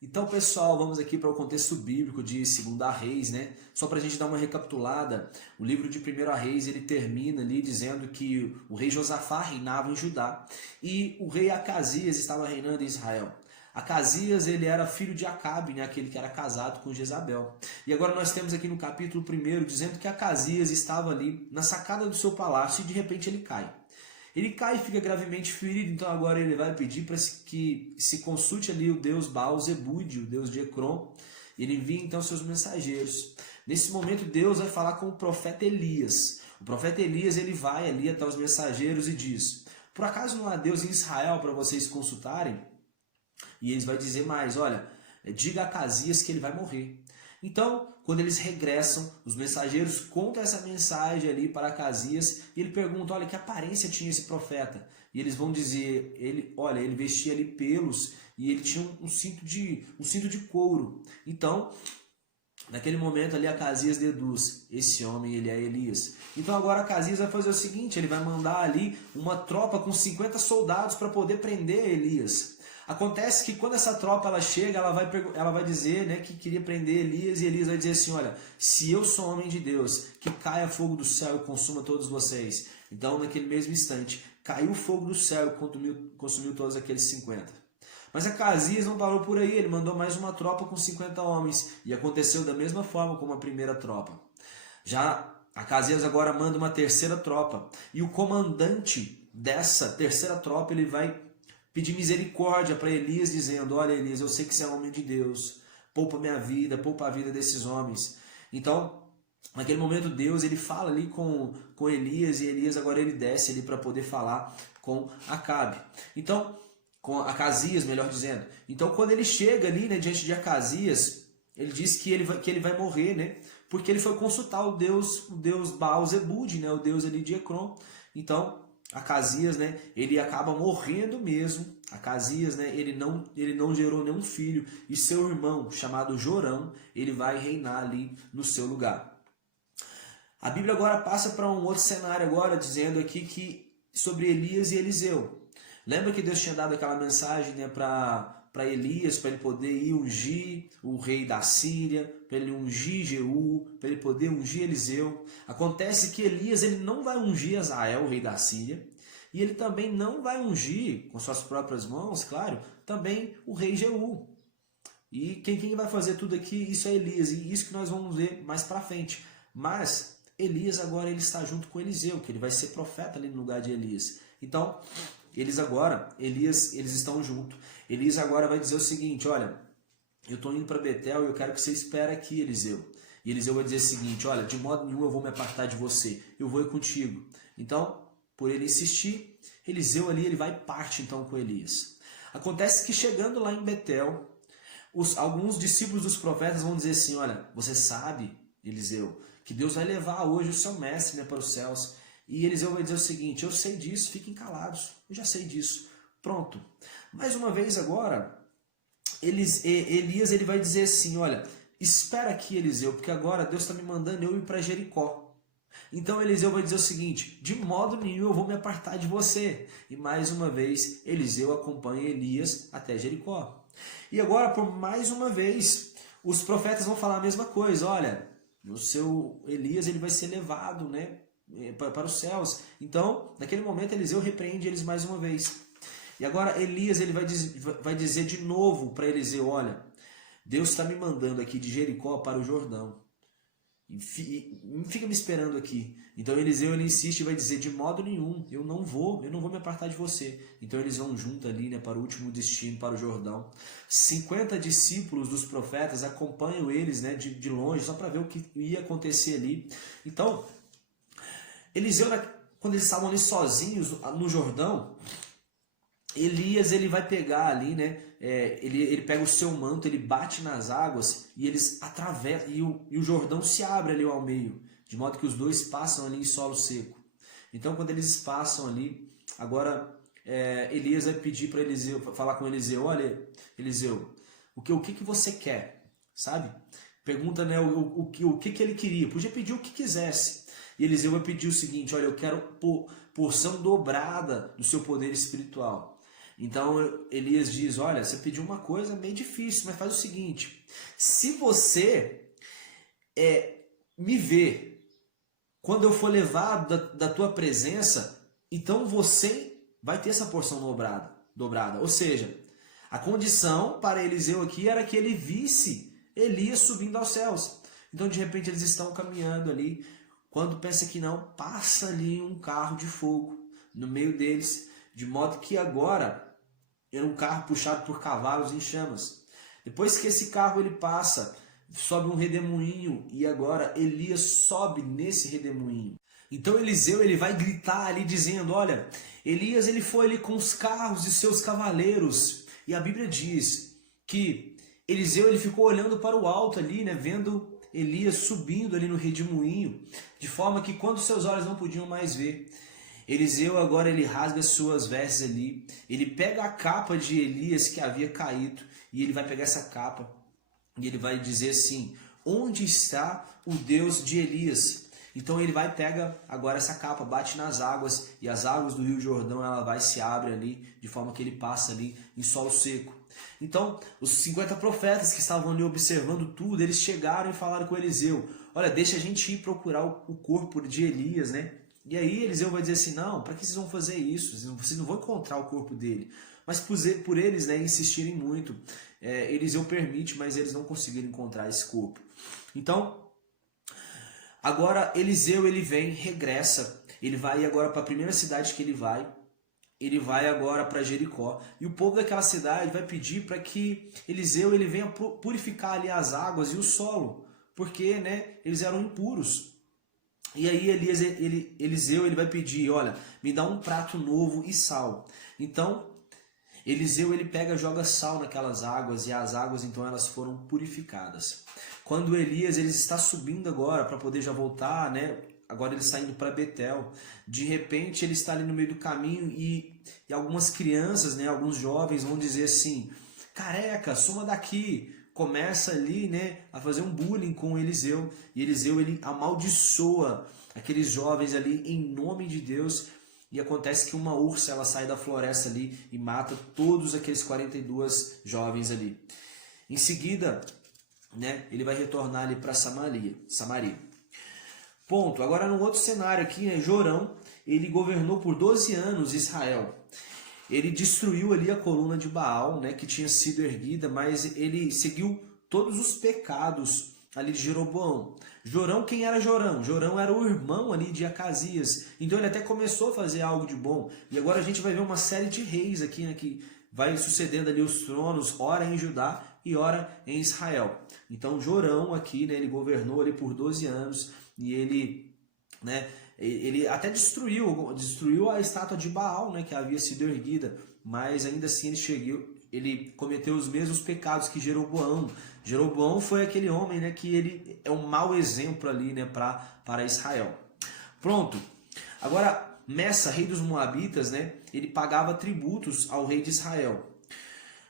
Então, pessoal, vamos aqui para o contexto bíblico de 2 Reis, né? Só para a gente dar uma recapitulada, o livro de 1 Reis, ele termina ali dizendo que o rei Josafá reinava em Judá e o rei Acasias estava reinando em Israel. Acasias, ele era filho de Acabe, né? Aquele que era casado com Jezabel. E agora nós temos aqui no capítulo 1 dizendo que Acasias estava ali na sacada do seu palácio e de repente ele cai. Ele cai e fica gravemente ferido, então agora ele vai pedir para que se consulte ali o deus Baal-Zebude, o deus de Ecrom. Ele envia então seus mensageiros. Nesse momento Deus vai falar com o profeta Elias. O profeta Elias ele vai ali até os mensageiros e diz: por acaso não há Deus em Israel para vocês consultarem? E eles vai dizer mais: olha, diga a Acasias que ele vai morrer. Então, quando eles regressam, os mensageiros contam essa mensagem ali para Acasias e ele pergunta: olha, que aparência tinha esse profeta? E eles vão dizer: olha, ele vestia ali pelos e ele tinha um cinto de couro. Então, naquele momento ali, Acasias deduz: esse homem, ele é Elias. Então agora Acasias vai fazer o seguinte: ele vai mandar ali uma tropa com 50 soldados para poder prender Elias. Acontece que quando essa tropa ela chega, ela vai dizer, né, que queria prender Elias, e Elias vai dizer assim: olha, se eu sou homem de Deus, que caia fogo do céu e consuma todos vocês. Então, naquele mesmo instante, caiu fogo do céu e consumiu todos aqueles 50. Mas Acasias não parou por aí, ele mandou mais uma tropa com 50 homens, e aconteceu da mesma forma como a primeira tropa. Já Acasias agora manda uma terceira tropa, e o comandante dessa terceira tropa ele vai pedir misericórdia para Elias, dizendo: olha, Elias, eu sei que você é homem de Deus, poupa minha vida, poupa a vida desses homens. Então, naquele momento, Deus ele fala ali com Elias, e Elias agora ele desce ali para poder falar com Acabe. Então, com Acasias, melhor dizendo. Então, quando ele chega ali, né, diante de Acasias, ele diz que ele vai morrer, né, porque ele foi consultar o deus Baal-Zebude, né, o deus ali de Ecrom. Então, Acasias, né, ele acaba morrendo mesmo. Acasias, né, ele não gerou nenhum filho, e seu irmão, chamado Jorão, ele vai reinar ali no seu lugar. A Bíblia agora passa para um outro cenário agora, dizendo aqui que sobre Elias e Eliseu. Lembra que Deus tinha dado aquela mensagem, né, para Elias, para ele poder ir ungir o rei da Síria, para ele ungir Jeú, para ele poder ungir Eliseu. Acontece que Elias ele não vai ungir Azael, o rei da Síria, e ele também não vai ungir, com suas próprias mãos, claro, também o rei Jeú. E quem vai fazer tudo aqui, isso é Elias, e isso que nós vamos ver mais para frente. Mas Elias agora ele está junto com Eliseu, que ele vai ser profeta ali no lugar de Elias. Então, eles estão juntos. Elias agora vai dizer o seguinte: olha, eu estou indo para Betel e eu quero que você espere aqui, Eliseu. E Eliseu vai dizer o seguinte: olha, de modo nenhum eu vou me apartar de você, eu vou ir contigo. Então, por ele insistir, Eliseu ali ele vai e parte então com Elias. Acontece que chegando lá em Betel, alguns discípulos dos profetas vão dizer assim: olha, você sabe, Eliseu, que Deus vai levar hoje o seu mestre, né, para os céus. E Eliseu vai dizer o seguinte: eu sei disso, fiquem calados, eu já sei disso. Pronto. Mais uma vez agora, Elias ele vai dizer assim: olha, espera aqui, Eliseu, porque agora Deus está me mandando eu ir para Jericó. Então Eliseu vai dizer o seguinte: de modo nenhum eu vou me apartar de você. E mais uma vez, Eliseu acompanha Elias até Jericó. E agora, por mais uma vez, os profetas vão falar a mesma coisa: olha, o seu Elias ele vai ser levado, né, para os céus. Então, naquele momento, Eliseu repreende eles mais uma vez. E agora Elias ele vai dizer de novo para Eliseu: olha, Deus está me mandando aqui de Jericó para o Jordão. E fica me esperando aqui. Então Eliseu ele insiste e vai dizer: de modo nenhum, eu não vou me apartar de você. Então eles vão junto ali, né, para o último destino, para o Jordão. 50 discípulos dos profetas acompanham eles, né, de longe, só para ver o que ia acontecer ali. Então, Eliseu, quando eles estavam ali sozinhos no Jordão, Elias ele vai pegar ali, né? Ele pega o seu manto, ele bate nas águas e eles atravessam, e o Jordão se abre ali ao meio, de modo que os dois passam ali em solo seco. Então, quando eles passam ali, agora Elias vai pedir para Eliseu, falar com Eliseu: olha, Eliseu, o que você quer? Sabe? Pergunta, né, o que ele queria. Podia pedir o que quisesse. E Eliseu vai pedir o seguinte: olha, eu quero porção dobrada do seu poder espiritual. Então Elias diz, olha, você pediu uma coisa meio difícil, mas faz o seguinte, se você me ver quando eu for levado da tua presença, então você vai ter essa porção dobrada. Ou seja, a condição para Eliseu aqui era que ele visse Elias subindo aos céus. Então de repente eles estão caminhando ali, quando pensa que não, passa ali um carro de fogo no meio deles, de modo que agora era um carro puxado por cavalos em chamas. Depois que esse carro ele passa, sobe um redemoinho e agora Elias sobe nesse redemoinho. Então Eliseu ele vai gritar ali dizendo, olha, Elias ele foi ali com os carros e seus cavaleiros. E a Bíblia diz que Eliseu ele ficou olhando para o alto ali, né, vendo Elias subindo ali no redemoinho, de forma que quando seus olhos não podiam mais ver, Eliseu agora ele rasga suas vestes ali, ele pega a capa de Elias que havia caído e ele vai pegar essa capa e ele vai dizer assim, onde está o Deus de Elias? Então ele vai, pega agora essa capa, bate nas águas e as águas do Rio Jordão ela vai se abre ali, de forma que ele passa ali em solo seco. Então os 50 profetas que estavam ali observando tudo, eles chegaram e falaram com Eliseu, olha, deixa a gente ir procurar o corpo de Elias, né? E aí Eliseu vai dizer assim, não, para que vocês vão fazer isso? Vocês não vão encontrar o corpo dele. Mas por eles, né, insistirem muito, Eliseu permite, mas eles não conseguiram encontrar esse corpo. Então, agora Eliseu ele vem, regressa, ele vai agora para a primeira cidade que ele vai agora para Jericó. E o povo daquela cidade vai pedir para que Eliseu ele venha purificar ali as águas e o solo, porque né, eles eram impuros. E aí Eliseu ele vai pedir, olha, me dá um prato novo e sal. Então Eliseu ele pega, joga sal naquelas águas e as águas então elas foram purificadas. Quando Elias ele está subindo agora para poder já voltar, né? Agora ele está indo para Betel. De repente ele está ali no meio do caminho e algumas crianças, né? Alguns jovens vão dizer assim, careca, suma daqui. Começa ali, né, a fazer um bullying com Eliseu. E Eliseu ele amaldiçoa aqueles jovens ali em nome de Deus. E acontece que uma ursa ela sai da floresta ali e mata todos aqueles 42 jovens ali. Em seguida, né, ele vai retornar ali para Samaria. Ponto. Agora no outro cenário aqui, Jorão, ele governou por 12 anos Israel. Ele destruiu ali a coluna de Baal, né, que tinha sido erguida, mas ele seguiu todos os pecados ali de Jeroboão. Jorão, quem era Jorão? Jorão era o irmão ali de Acasias. Então ele até começou a fazer algo de bom. E agora a gente vai ver uma série de reis aqui, né, que vai sucedendo ali os tronos, ora em Judá e ora em Israel. Então Jorão aqui, né, ele governou ali por 12 anos e ele, né, ele até destruiu a estátua de Baal, né, que havia sido erguida, mas ainda assim ele cometeu os mesmos pecados que Jeroboão. Jeroboão foi aquele homem, né, que ele é um mau exemplo ali, né, para Israel. Pronto. Agora Messa, rei dos Moabitas, né, ele pagava tributos ao rei de Israel.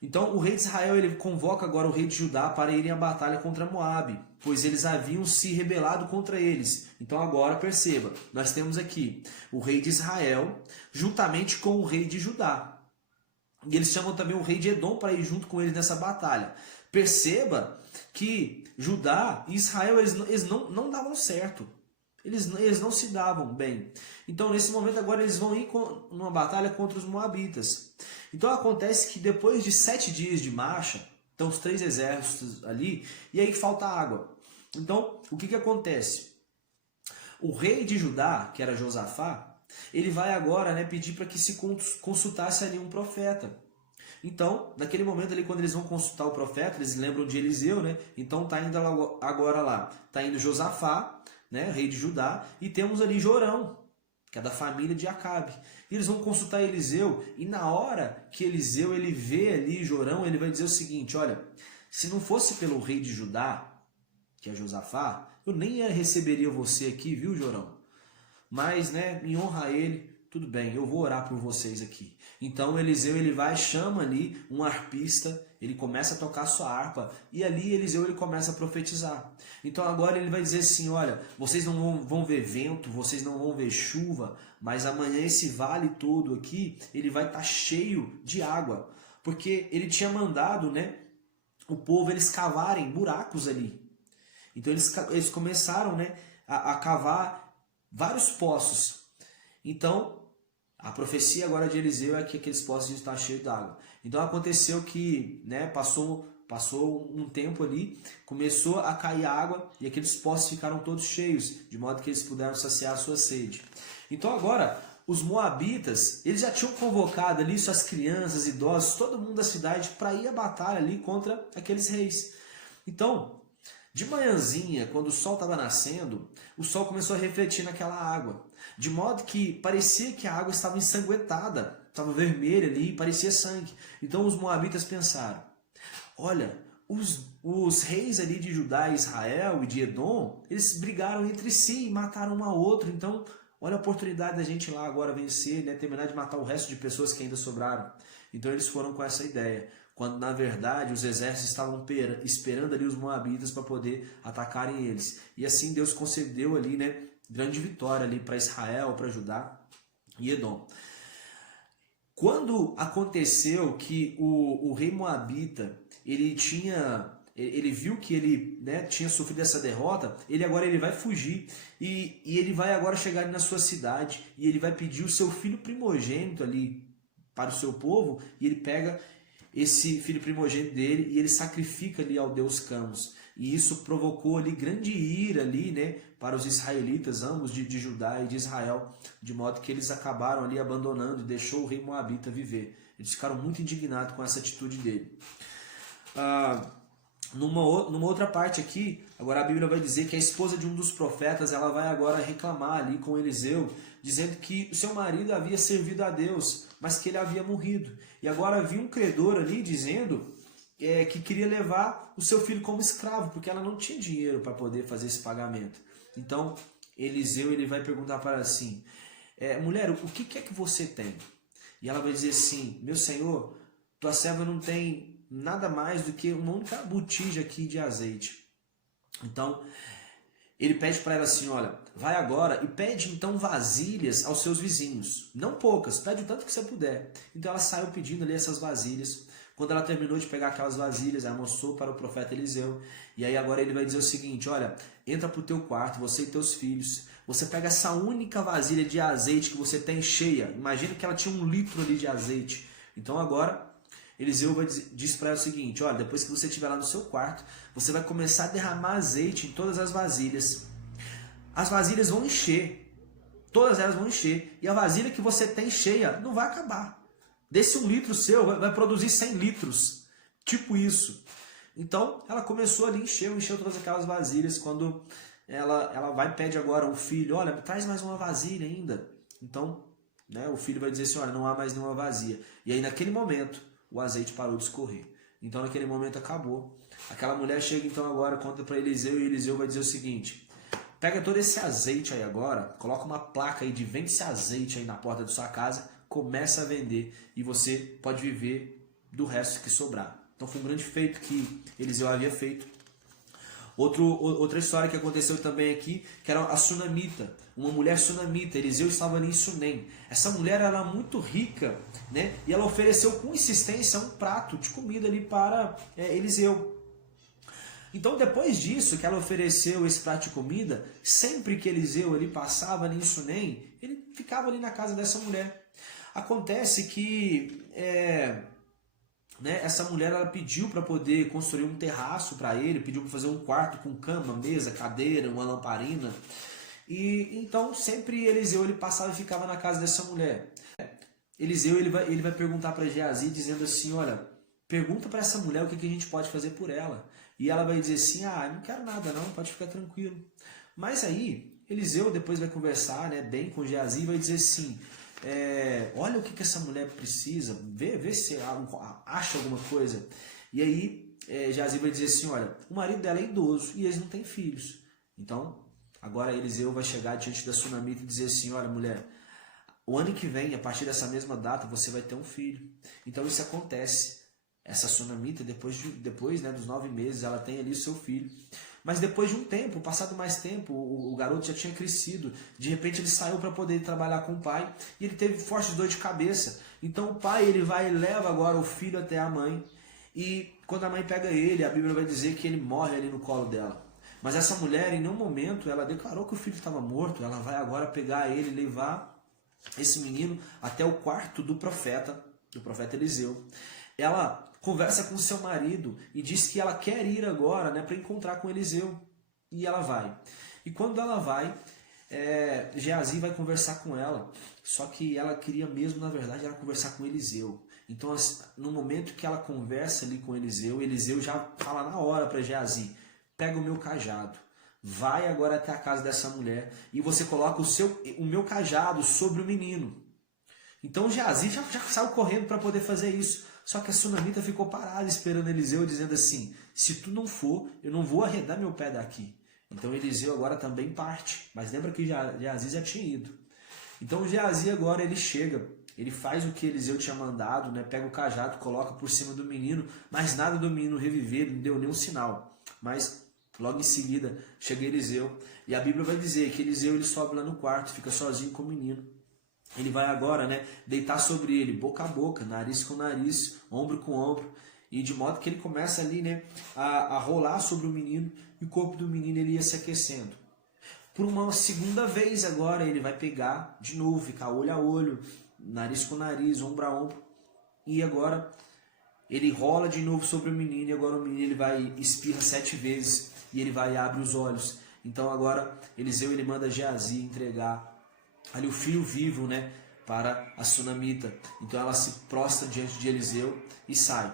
Então o rei de Israel ele convoca agora o rei de Judá para irem à batalha contra Moabe, pois eles haviam se rebelado contra eles. Então agora perceba, nós temos aqui o rei de Israel juntamente com o rei de Judá. E eles chamam também o rei de Edom para ir junto com eles nessa batalha. Perceba que Judá e Israel eles não davam certo. Eles não se davam bem. Então nesse momento agora eles vão ir numa batalha contra os Moabitas. Então acontece que depois de 7 dias de marcha, estão os 3 exércitos ali, e aí falta água. Então o que acontece? O rei de Judá, que era Josafá, ele vai agora, né, pedir para que se consultasse ali um profeta. Então, naquele momento ali, quando eles vão consultar o profeta, eles lembram de Eliseu, né? Então tá indo agora lá, tá indo Josafá, né, rei de Judá, e temos ali Jorão, que é da família de Acabe. E eles vão consultar Eliseu, e na hora que Eliseu ele vê ali Jorão, ele vai dizer o seguinte, olha, se não fosse pelo rei de Judá, que é Josafá, eu nem receberia você aqui, viu, Jorão? Mas, né, em honra a ele, tudo bem, eu vou orar por vocês aqui. Então Eliseu ele vai, chama ali um arpista, ele começa a tocar sua harpa e ali Eliseu ele começa a profetizar. Então agora ele vai dizer assim, olha, vocês não vão ver vento, vocês não vão ver chuva, mas amanhã esse vale todo aqui, ele vai estar cheio de água. Porque ele tinha mandado, né, o povo eles cavarem buracos ali. Então eles começaram, né, a cavar vários poços. Então a profecia agora de Eliseu é que aqueles poços estão cheios d'água. Então aconteceu que, né, passou um tempo ali, começou a cair água e aqueles poços ficaram todos cheios, de modo que eles puderam saciar a sua sede. Então agora, os moabitas, eles já tinham convocado ali suas crianças, idosos, todo mundo da cidade para ir à batalha ali contra aqueles reis. Então, de manhãzinha, quando o sol estava nascendo, o sol começou a refletir naquela água. De modo que parecia que a água estava ensanguentada, estava vermelha ali, parecia sangue. Então os moabitas pensaram, olha, os reis ali de Judá, Israel e de Edom, eles brigaram entre si e mataram um ao outro. Então, olha a oportunidade da gente ir lá agora vencer, né, terminar de matar o resto de pessoas que ainda sobraram. Então eles foram com essa ideia, quando na verdade os exércitos estavam esperando ali os moabitas para poder atacarem eles. E assim Deus concedeu ali, né, grande vitória ali para Israel, para Judá e Edom. Quando aconteceu que o rei moabita, ele viu que ele, né, tinha sofrido essa derrota, ele vai fugir e ele vai agora chegar ali na sua cidade e ele vai pedir o seu filho primogênito ali para o seu povo e ele pega esse filho primogênito dele e ele sacrifica ali ao deus Camus. E isso provocou ali grande ira ali, né, para os israelitas, ambos de Judá e de Israel, de modo que eles acabaram ali abandonando e deixou o rei moabita viver. Eles ficaram muito indignados com essa atitude dele. Numa outra parte aqui, agora a Bíblia vai dizer que a esposa de um dos profetas, ela vai agora reclamar ali com Eliseu, dizendo que o seu marido havia servido a Deus, mas que ele havia morrido. E agora havia um credor ali dizendo que queria levar o seu filho como escravo, porque ela não tinha dinheiro para poder fazer esse pagamento. Então, Eliseu ele vai perguntar para ela assim, mulher, o que é que você tem? E ela vai dizer assim, meu senhor, tua serva não tem nada mais do que uma única botija aqui de azeite. Então, ele pede para ela assim, olha, vai agora e pede então vasilhas aos seus vizinhos. Não poucas, pede o tanto que você puder. Então ela saiu pedindo ali essas vasilhas. Quando ela terminou de pegar aquelas vasilhas, ela mostrou para o profeta Eliseu. E aí agora ele vai dizer o seguinte, olha, entra para o teu quarto, você e teus filhos. Você pega essa única vasilha de azeite que você tem cheia. Imagina que ela tinha 1 litro ali de azeite. Então agora Eliseu diz para ela o seguinte, olha, depois que você estiver lá no seu quarto, você vai começar a derramar azeite em todas as vasilhas. As vasilhas vão encher, todas elas vão encher, e a vasilha que você tem cheia não vai acabar. Desse 1 litro seu, vai produzir 100 litros, tipo isso. Então, ela começou ali, encheu todas aquelas vasilhas, quando ela vai e pede agora ao filho, olha, traz mais uma vasilha ainda. Então, né, o filho vai dizer assim, olha, não há mais nenhuma vazia. E aí, naquele momento, o azeite parou de escorrer. Então, naquele momento, acabou. Aquela mulher chega, então, agora, conta para Eliseu, e Eliseu vai dizer o seguinte, pega todo esse azeite aí agora, coloca uma placa aí de vende esse azeite aí na porta da sua casa, começa a vender, e você pode viver do resto que sobrar. Então, foi um grande feito que Eliseu havia feito. Outra história que aconteceu também aqui, que era a sunamita, uma mulher sunamita. Eliseu estava ali em Sunem. Essa mulher era muito rica, né? E ela ofereceu com insistência um prato de comida ali para Eliseu. Então, depois disso, que ela ofereceu esse prato de comida, sempre que Eliseu ele passava ali em Sunem, ele ficava ali na casa dessa mulher. Acontece que essa mulher ela pediu para poder construir um terraço para ele, pediu para fazer um quarto com cama, mesa, cadeira, uma lamparina. E então sempre Eliseu ele passava e ficava na casa dessa mulher. Eliseu ele vai perguntar para Geazi dizendo assim, olha, pergunta para essa mulher o que a gente pode fazer por ela. E ela vai dizer assim, não quero nada não, pode ficar tranquilo. Mas aí Eliseu depois vai conversar, né, bem com Geazi e vai dizer assim, olha o que essa mulher precisa, vê se acha alguma coisa. E aí Geazi vai dizer assim, olha, o marido dela é idoso e eles não têm filhos. Então, agora Eliseu vai chegar diante da sunamita e dizer assim, olha mulher, o ano que vem, a partir dessa mesma data, você vai ter um filho. Então isso acontece. Essa sunamita, depois né, dos 9 meses, ela tem ali o seu filho. Mas depois de um tempo, passado mais tempo, o garoto já tinha crescido. De repente ele saiu para poder trabalhar com o pai e ele teve fortes dores de cabeça. Então o pai ele vai e leva agora o filho até a mãe. E quando a mãe pega ele, a Bíblia vai dizer que ele morre ali no colo dela. Mas essa mulher, em nenhum momento, ela declarou que o filho estava morto. Ela vai agora pegar ele e levar esse menino até o quarto do profeta Eliseu. Ela conversa com seu marido e diz que ela quer ir agora, né, para encontrar com Eliseu. E ela vai. E quando ela vai, Geazi vai conversar com ela. Só que ela queria mesmo, na verdade, era conversar com Eliseu. Então, no momento que ela conversa ali com Eliseu, Eliseu já fala na hora para Geazi: pega o meu cajado, vai agora até a casa dessa mulher e você coloca o meu cajado sobre o menino. Então Geazi já saiu correndo para poder fazer isso. Só que a sunamita ficou parada esperando Eliseu, dizendo assim: se tu não for, eu não vou arredar meu pé daqui. Então Eliseu agora também parte. Mas lembra que Geazi já tinha ido. Então Geazi agora ele chega, ele faz o que Eliseu tinha mandado, né? Pega o cajado, coloca por cima do menino, mas nada do menino reviver, não deu nenhum sinal. Mas logo em seguida chega Eliseu e a Bíblia vai dizer que Eliseu ele sobe lá no quarto, fica sozinho com o menino. Ele vai agora, né, deitar sobre ele, boca a boca, nariz com nariz, ombro com ombro, e de modo que ele começa ali, né, a rolar sobre o menino, e o corpo do menino ele ia se aquecendo. Por uma segunda vez agora ele vai pegar de novo, ficar olho a olho, nariz com nariz, ombro a ombro, e agora ele rola de novo sobre o menino, e agora o menino ele vai espirra 7 vezes, e ele vai e abre os olhos. Então agora Eliseu ele manda Geazi entregar ali o filho vivo, né, para a sunamita. Então ela se prostra diante de Eliseu e sai.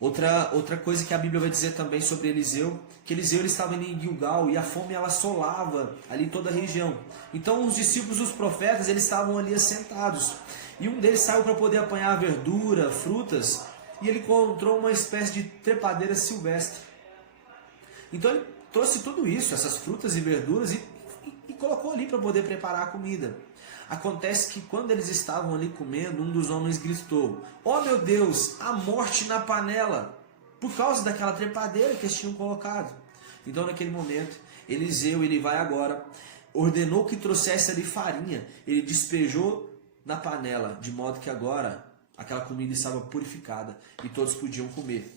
Outra coisa que a Bíblia vai dizer também sobre Eliseu, que Eliseu ele estava em Gilgal e a fome ela assolava ali toda a região. Então os discípulos dos profetas eles estavam ali assentados. E um deles saiu para poder apanhar verdura, frutas, e ele encontrou uma espécie de trepadeira silvestre. Então ele trouxe tudo isso, essas frutas e verduras, e colocou ali para poder preparar a comida. Acontece que quando eles estavam ali comendo, um dos homens gritou: "Oh meu Deus, a morte na panela!" Por causa daquela trepadeira que eles tinham colocado. Então naquele momento, Eliseu ele vai agora, ordenou que trouxesse ali farinha, ele despejou na panela, de modo que agora aquela comida estava purificada e todos podiam comer.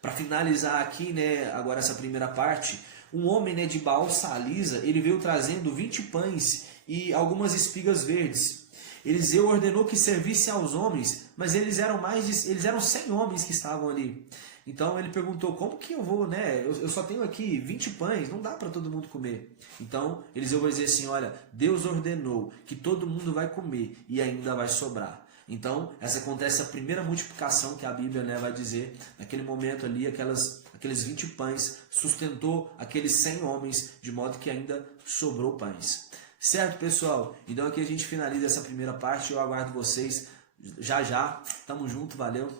Para finalizar aqui, né, agora essa primeira parte, um homem, né, de Baal Salisa, ele veio trazendo 20 pães e algumas espigas verdes. Eliseu ordenou que servissem aos homens, mas eles eram 100 homens que estavam ali. Então ele perguntou: como que eu vou, né? Eu só tenho aqui 20 pães, não dá para todo mundo comer. Então Eliseu vai dizer assim: olha, Deus ordenou que todo mundo vai comer e ainda vai sobrar. Então, essa acontece a primeira multiplicação que a Bíblia, né, vai dizer. Naquele momento ali, aqueles 20 pães sustentou aqueles 100 homens, de modo que ainda sobrou pães. Certo, pessoal? Então aqui a gente finaliza essa primeira parte. Eu aguardo vocês já já. Tamo junto, valeu!